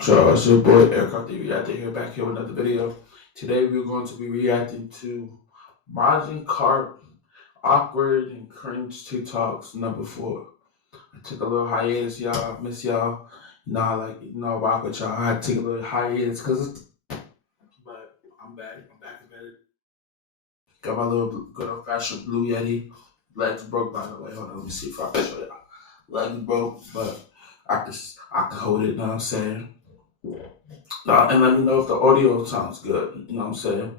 So it's your boy Aircraft the Reactor here, back here with another video. Today we're going to be reacting to MAIJIN CARP Awkward and Cringe TikToks #4. I took a little hiatus, y'all. I miss y'all. I rock with y'all. I had to take a little hiatus but I'm back. I'm back and better. Got my little good old fashioned blue Yeti. Legs broke, by the way. Hold on, let me see if I can show y'all. Legs broke, but I can hold it. You know what I'm saying? And let me know if the audio sounds good. You know what I'm saying?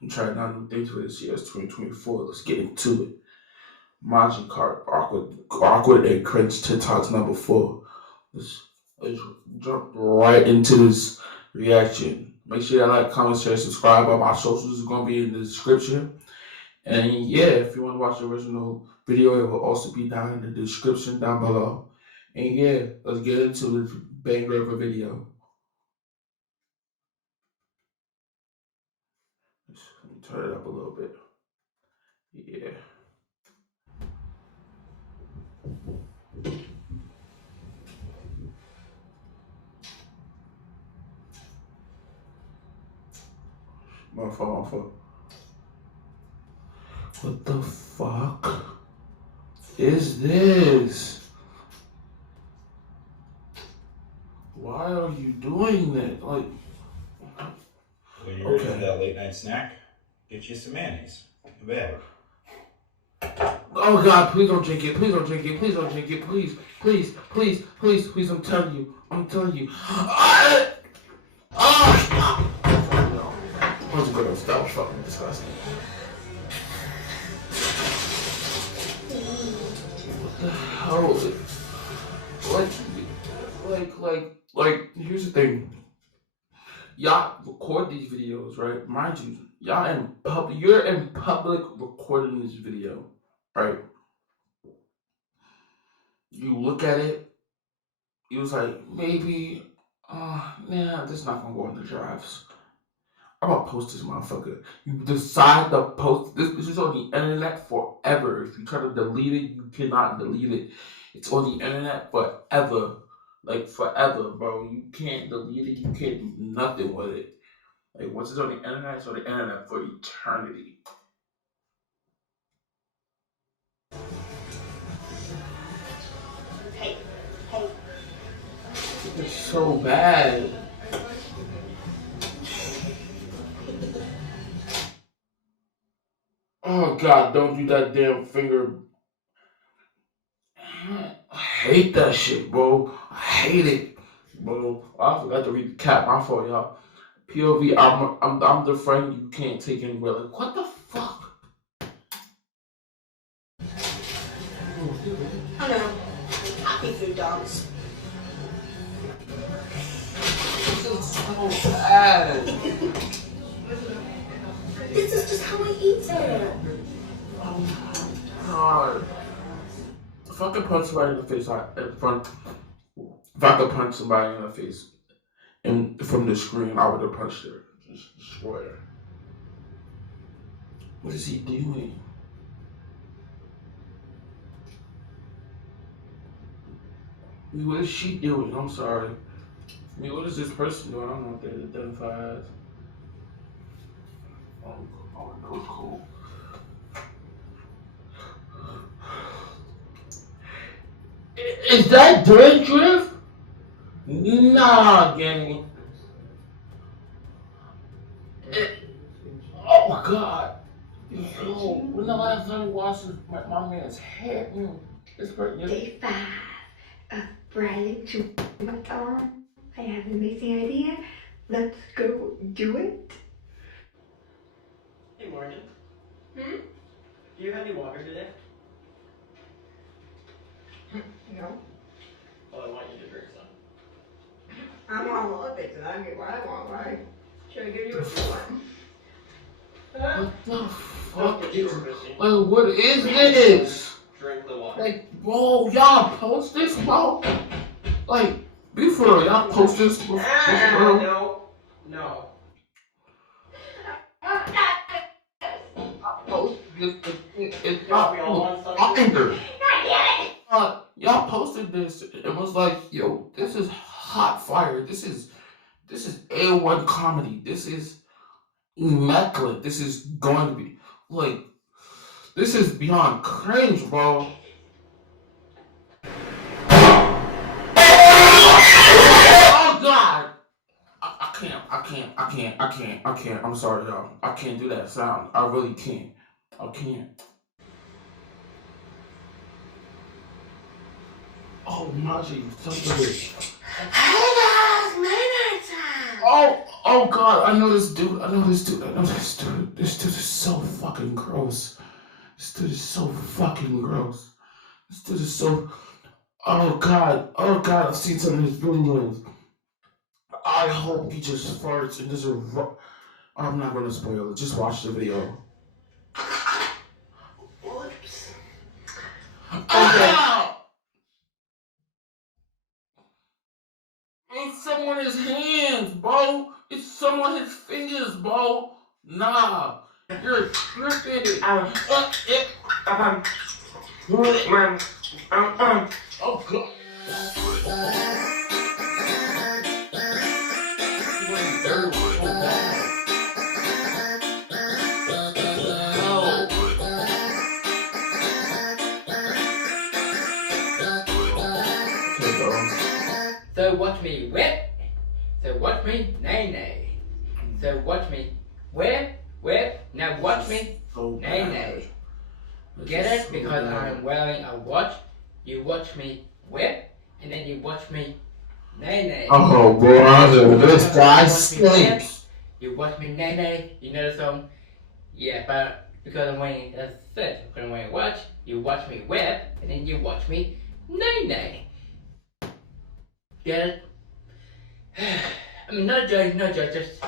I'm trying out new things for this year. It's 2024. Let's get into it. MAIJIN CARP, awkward and cringe TikToks #4. Let's jump right into this reaction. Make sure you like, comment, share, subscribe. All my socials are gonna be in the description. And yeah, if you want to watch the original video, it will also be down in the description down below. And yeah, let's get into this banger of a video. Let me turn it up a little bit. Yeah. My fault. What the fuck is this? Why are you doing that? Like, when you're ready for that late night snack, get you some mayonnaise. Too bad. Oh God, please don't drink it. Please don't drink it. Please don't drink it. Please. I'm telling you. No. What's good? That was fucking disgusting. What the hell? Here's the thing. Y'all record these videos, right? Mind you, you're in public recording this video, right? You look at it, you was like, maybe, nah, this not gonna go in the drafts. I'm gonna post this motherfucker. You decide to post this. This is on the internet forever. If you try to delete it, you cannot delete it. It's on the internet forever. Like forever, bro. You can't delete it. You can't do nothing with it. Like once it's on the internet, it's on the internet for eternity. It's so bad. Oh God, don't do that damn finger. I hate that shit, bro. I hate it, bro. I forgot to read the cap. My fault, y'all. POV. I'm the friend you can't take anywhere. Like what the fuck? Oh no, happy food dogs. This is so bad. This is just how I eat it. Oh my God. If I could punch somebody in the face, if I could punch somebody in the face and from the screen, I would have punched her. Just destroy her. What is he doing? What is she doing? I'm sorry. What is this person doing? I don't know what they identify as. Oh, cool. Is that dandruff? Nah, gang. Oh God. Yo, when the last time you washed my man's hair? It's great. Day 5 of bragging to my arm. I have an amazing idea. Let's go do it. Hey Morgan, Hmm? do you have any water today? No. Well, I want you to drink some. I'm on Olympics and I get what I want, right? Should I give you what you want? What the Don't fuck get is? too risky. Like, what is this? Drink the water. Like, bro, y'all post this, bro? Like, be for real, y'all post this, bro? No. Post this. It's Yeah, not we all want something. binder. Y'all posted this. It was like, yo, this is hot fire. This is A1 comedy. This is immaculate. This is going to be like this is beyond cringe, bro. Oh God. I can't. I'm sorry, y'all. I can't do that sound. I really can't. I can't. Oh, MAIJIN, something. Hey guys, midnight time. Oh God, I know this dude. This dude is so fucking gross. This dude is so fucking gross. This dude is so. Oh God, I've seen some of his videos. I hope he just farts and there's a. I'm not gonna spoil it. Just watch the video. Whoops. Ah! It's someone his hands, bro. It's someone his fingers, bro. Nah, you're tripping. Oh God. So watch me whip, so watch me nay nay. So watch me whip, now watch me nay nay. Get it? Because I'm wearing a watch, you watch me whip, and then you watch me nay nay. Oh brother, this guy stinks. You watch me nay nay, you know the song? Yeah, but because I'm wearing a set, because I'm wearing a watch, you watch me whip, and then you watch me nay nay. Get it? I mean, no joke, just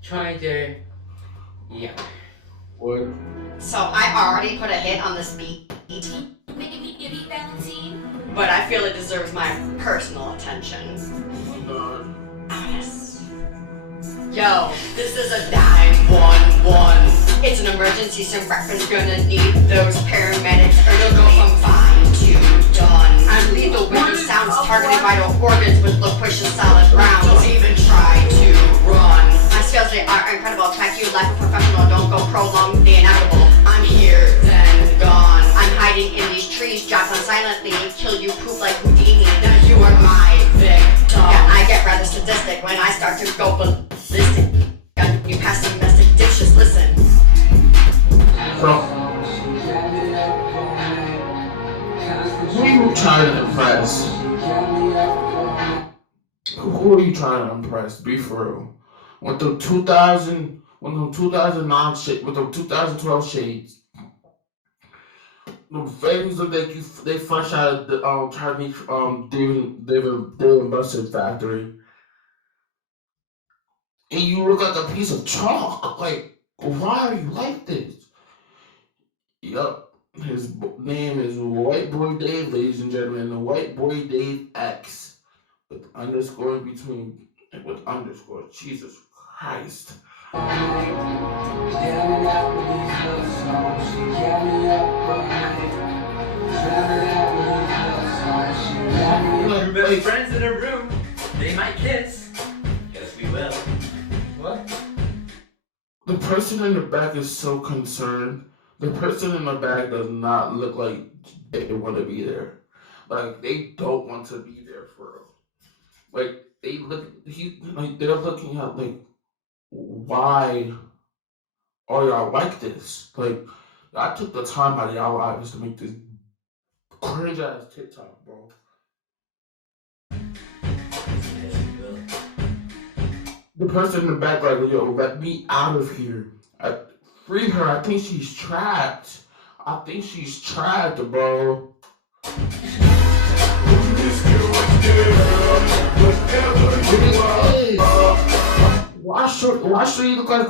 trying to, yeah. What? So I already put a hit on this beat, but I feel it deserves my personal attention. Oh Oh, yes. Yo, this is a 911. It's an emergency, so breakfast gonna need those paramedics, or they'll go from fine to done. I'm lethal with these sounds, targeting vital organs with loquacious solid rounds. Don't even try to run. My skills, they are incredible. Track you like a professional, don't go prolong the inevitable. I'm here, then gone. I'm hiding in these trees, drop on silently, kill you poop like Houdini. Now you are my victim. Yeah, I get rather sadistic when I start to go ballistic. Got you past domestic dishes, listen. Who are you trying to impress? Who are you trying to impress? Be for real. With the 2009 shit, with the 2012 shades, the veins look like they fresh out of the Chinese David Buster factory, and you look like a piece of chalk. Like, why are you like this? Yup. His name is White Boy Dave, ladies and gentlemen. The White Boy Dave X with underscore in between, with underscore. Jesus Christ. Your best friends in a room, they might kiss. Yes, we will. What? The person in the back is so concerned. The person in the back does not look like they want to be there. Like, they don't want to be there for real. Like, they're looking at, like, why are y'all like this? Like, I took the time out of y'all lives to make this cringe ass TikTok, bro. The person in the back, like, yo, let me out of here. Free her. I think she's trapped. Bro. Why should you look like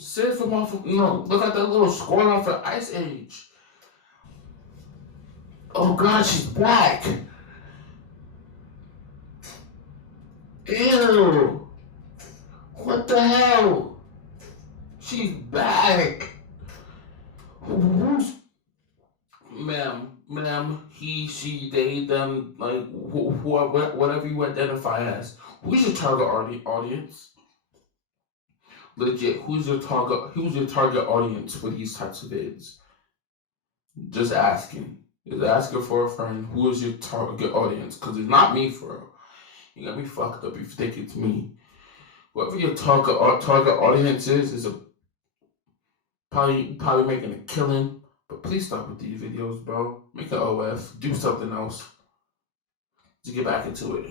Sid from off of, look like that little squirrel off of Ice Age? Oh God, she's back. Ew. What the hell? She's back. Who's ma'am, he, she, they, them. and like whatever you identify as. Who's your target audience? Legit, who's your target audience for these types of vids? Just asking. Just asking for a friend. Who is your target audience? Because it's not me, for real. You got me fucked up if you think it's me. Whoever your target audience is probably making a killing. But please stop with these videos, bro. Make an OF. Do something else to get back into it.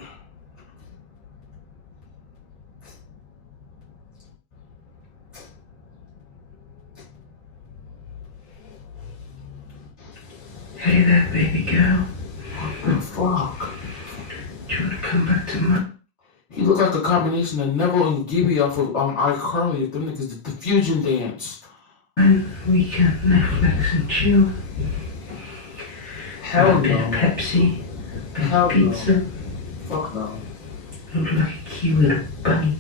Hey there, baby girl. What the fuck? Do you want to come back to my... He looked like a combination of Neville and Gibby off of iCarly. If them niggas did the fusion dance. And we can Netflix and chill. Hell a bit of no. Pepsi, bit Hell of pizza. no. Fuck no. Look like a cute little bunny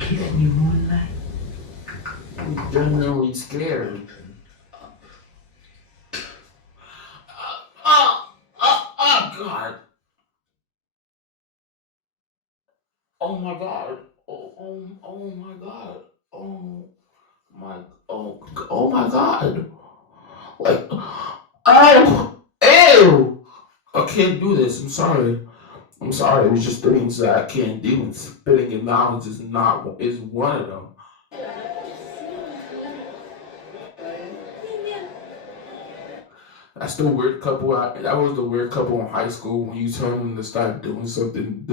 kissing you moonlight. I'm genuinely scared. God. Oh my God. Oh my God. Oh my God. Like, oh, ew. I can't do this. I'm sorry. It was just things that I can't do, and spitting in knowledge is one of them. That's the weird couple. That was the weird couple in high school when you tell them to start doing something.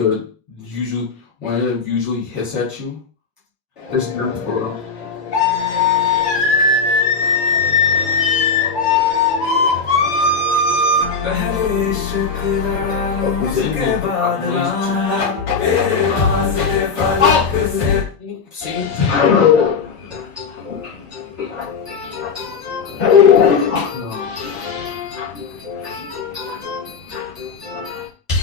One of them usually hiss at you. It's them for real. See?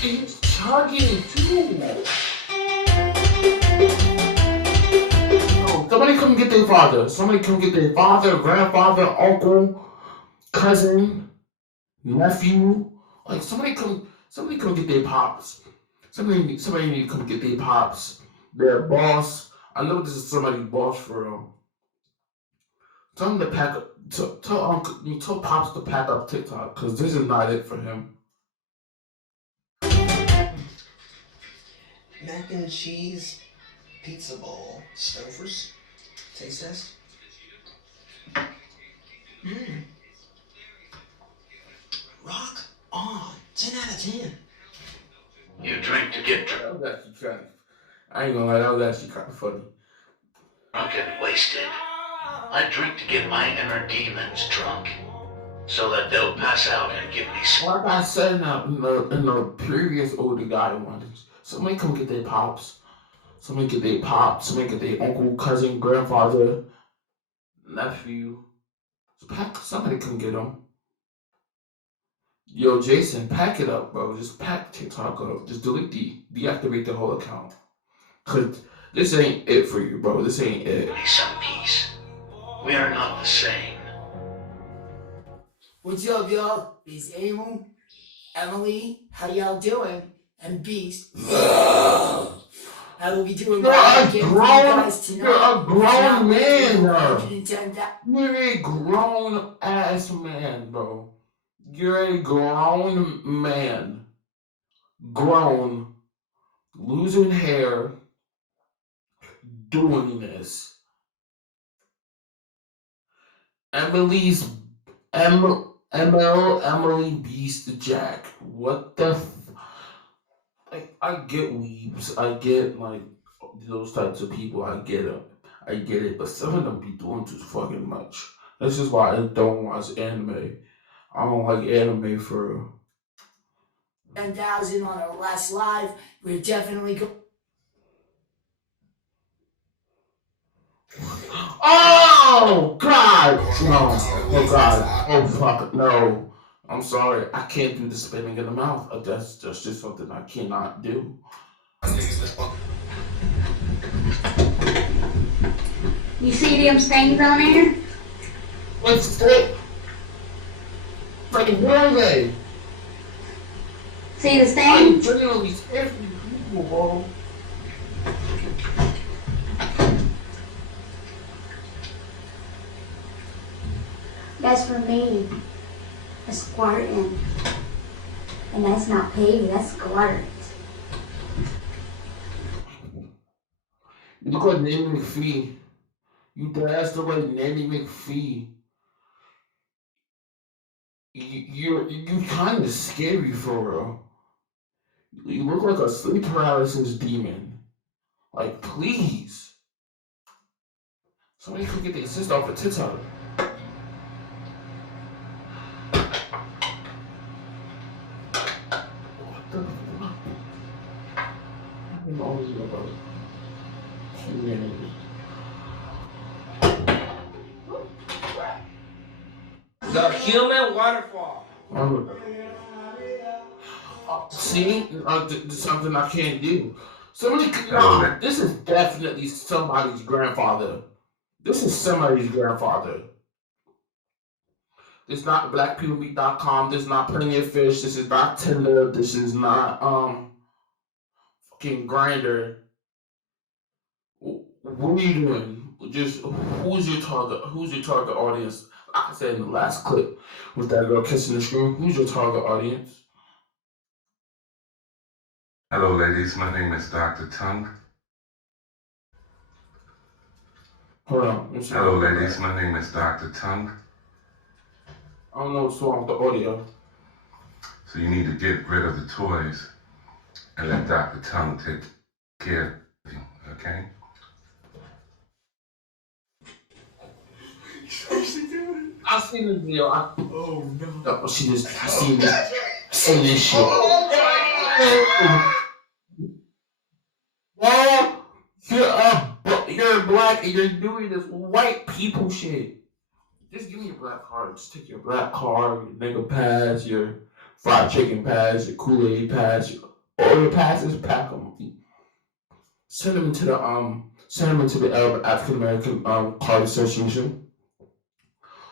He's chugging too. Oh, somebody come get their father. Somebody come get their father, grandfather, uncle, cousin, nephew. Like somebody come get their pops. Somebody need to come get their pops. Their boss. I know this is somebody's boss for real. Tell him to pack up. Tell pops to pack up TikTok, because this is not it for him. Mac and cheese, pizza bowl, Stouffer's. Taste test. Rock on. 10 out of 10. You drink to get That was actually kind of. I ain't gonna lie, that was actually kind of funny. drunk and wasted. I drink to get my inner demons drunk, so that they'll pass out and give me Like I said in the previous older guy one, somebody come get their pops. Somebody get their pops. Somebody get their uncle, cousin, grandfather, nephew. Somebody come get them. Yo, Jason, pack it up, bro. Just pack TikTok up. Just deactivate the whole account. Cause this ain't it for you, bro. This ain't it. some peace. We are not the same. What's up, y'all? It's Aaron, Emily, how y'all doing? And Beast. How are we doing? You're a grown man, bro. 110,000. You're a grown ass man, bro. You're a grown man. Grown. Losing hair. Doing this. Emily Beast Jack. What the like, I get weebs. I get like those types of people. I get them. I get it. But some of them be doing too fucking much. This is why I don't watch anime. I don't like anime for real. 10,000 on our last live. We're definitely going. Oh God! No! Oh God! Oh fuck! No! I'm sorry. I can't do the spitting in the mouth. That's just something I cannot do. You see them stains on there? What's it? Like, where are they? See the I stain? genuinely scared for you people, bro. That's for me. A squirting. And that's not pee, that's squirt. You look like Nanny McPhee. You dressed up like Nanny McPhee. You kind of scary for real. You look like a sleep paralysis demon. Like, please. Somebody could get the assist off the TikTok. What the fuck? I know about humanity. The human waterfall. See, something I can't do. Somebody, nah, this is definitely somebody's grandfather. This is somebody's grandfather. This is not blackpeoplemeet.com. This is not Plenty of Fish. This is not Tinder. This is not fucking Grinder. What are you doing? Just who's your target? Who's your target audience? Like I said in the last clip with that girl kissing the screen. Who's your target audience? Hello, ladies. My name is Dr. Tongue. Hold on. Hello, ladies. My name is Dr. Tongue. I don't know what's wrong with the audio. So you need to get rid of the toys and let Dr. Tongue take care of you, okay? I seen the video. Oh no. She just I seen this shit. Oh, you're black and you're doing this white people shit. Just give me your black card. Just take your black card, your nigga pass, your fried chicken pass, your Kool-Aid pass, all your passes. Pack them. Send them to the Arab African American Card Association.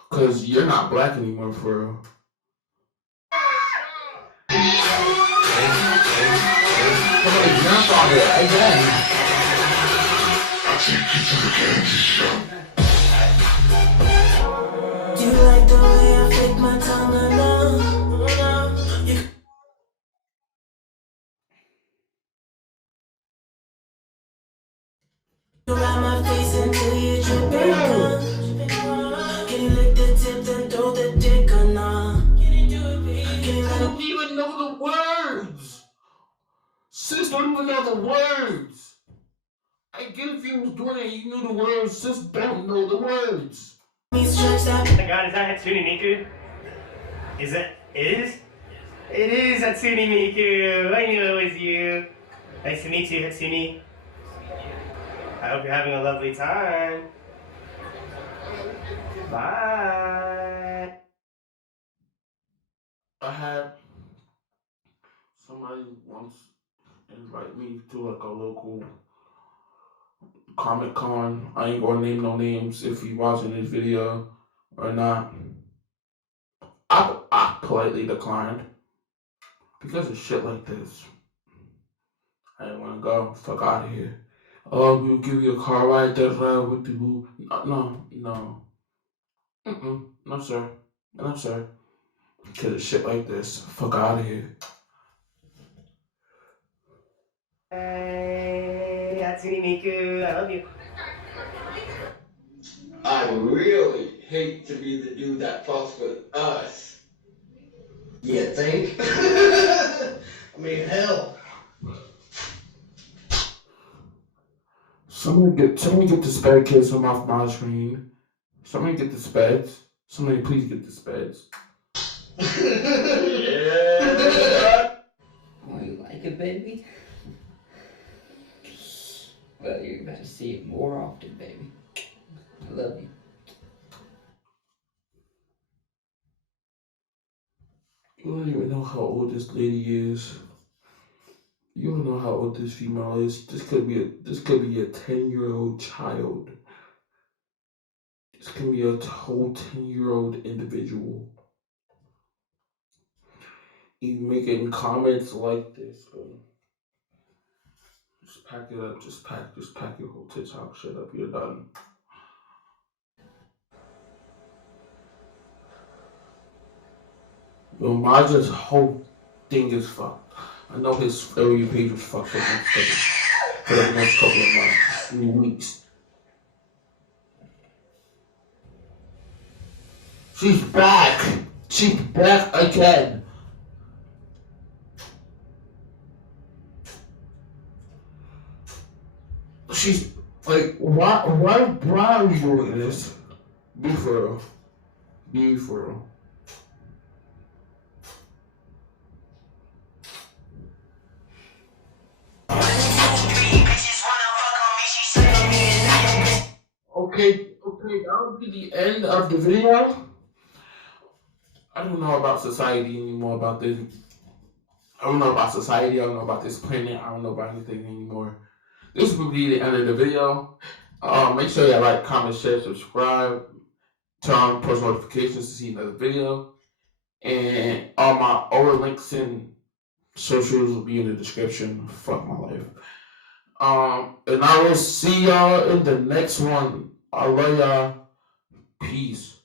Cause you're not black anymore for real. Somebody's grandfather again. I'll take you to the candy shop. Do you like the way I flick my tongue or no? You wrap my face until you dripping down. Can you lick the tip, then throw the dick or nah? I don't even know the words. Sis don't even know the words. I get if you was doing it, you knew the words. Sis don't know the words. Oh my god, is that Hatsune Miku? Is it? It is? It is Hatsune Miku. I knew it was you. Nice to meet you, Hatsune. I hope you're having a lovely time. Bye. I had somebody once invite me to like a local Comic Con. I ain't gonna name no names if you watching this video or not. I politely declined because of shit like this. I didn't want to go. Fuck out of here. Oh, we'll give you a car ride. With the boo. No. No, sir. No, sir. Because of shit like this. Fuck out of here. Hey, Hatsune Miku, I love you. I really hate to be the dude that fucks with us. You think? I mean, hell. Somebody get the sped kids from off my screen. Somebody get the speds. Somebody please get the speds. Yeah. Oh, you like it, baby? Well, you're about to see it more often, baby. I love you. You don't even know how old this lady is. You don't know how old this female is. This could be a 10-year-old child. This can be a whole 10-year-old individual. even making comments like this. Just pack it up. Just pack your whole TikTok shit up. You're done. Yo, Maja's whole thing is fucked. I know his For You page was fucked for the next couple of months, weeks. She's back. She's back again. She's like, why are we doing this? Be for real. Be for real. Okay, that'll be the end of the video. I don't know about society anymore, about this. I don't know about society. I don't know about this planet. I don't know about anything anymore. This will be the end of the video. Make sure you like, comment, share, subscribe, turn on post notifications to see another video. And all my other links and socials will be in the description. Fuck my life. And I will see y'all in the next one. I love y'all. Peace.